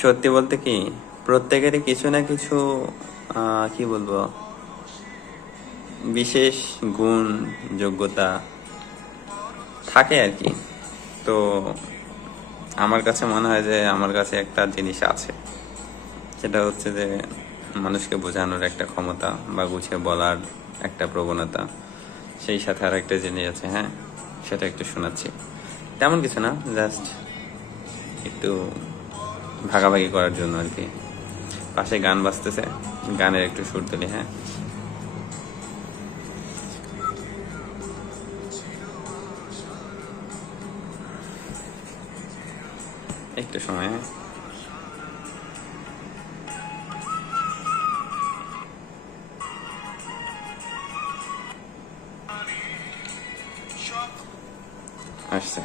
সত্যি বলতে কি, প্রত্যেকেরই কিছু না কিছু কি বলবো, বিশেষ গুণ, যোগ্যতা থাকে আর কি। তো আমার কাছে মনে হয় যে আমার কাছে একটা জিনিস আছে, সেটা হচ্ছে যে মানুষকে বোঝানোর একটা ক্ষমতা বা গুছিয়ে বলার একটা প্রবণতা। সেই সাথে আর একটা জিনিস আছে, হ্যাঁ, সেটা একটু শোনাচ্ছি। তেমন কিছু না, জাস্ট একটু ভাগাভাগি করার জন্য আর কি। পাশে গান বাজতেছে, গানের একটু সুর তুলি, হ্যাঁ। একটু সময়, হ্যাঁ। আসছে।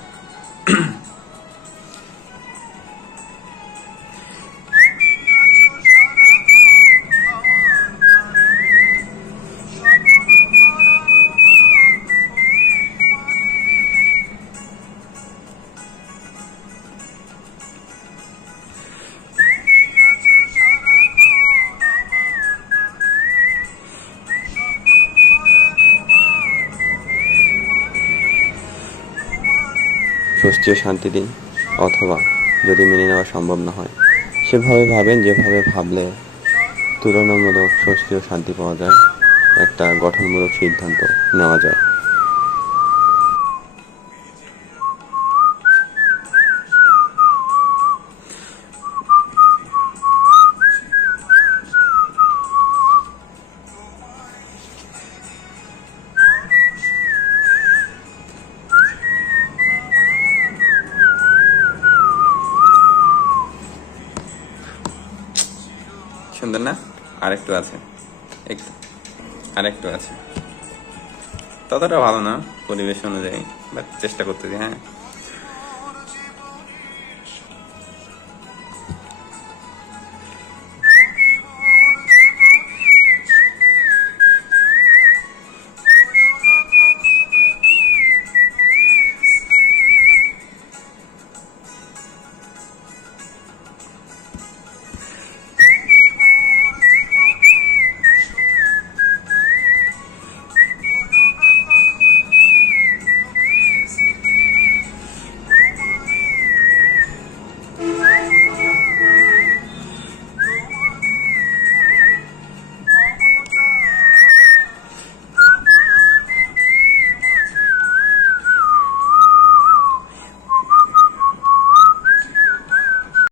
স্বস্তি ও শান্তি দিন, অথবা যদি মেনে নেওয়া সম্ভব না হয়, সেভাবে ভাবেন যেভাবে ভাবলে তুলনামূলক স্বস্তি ও শান্তি পাওয়া যায়, একটা গঠনমূলক সিদ্ধান্ত নেওয়া যায়। সুন্দর না? আরেকটু আছে, একটু, আরেকটু আছে। ততটা ভালো না পরিবেশ অনুযায়ী, বাট চেষ্টা করতেছি, হ্যাঁ।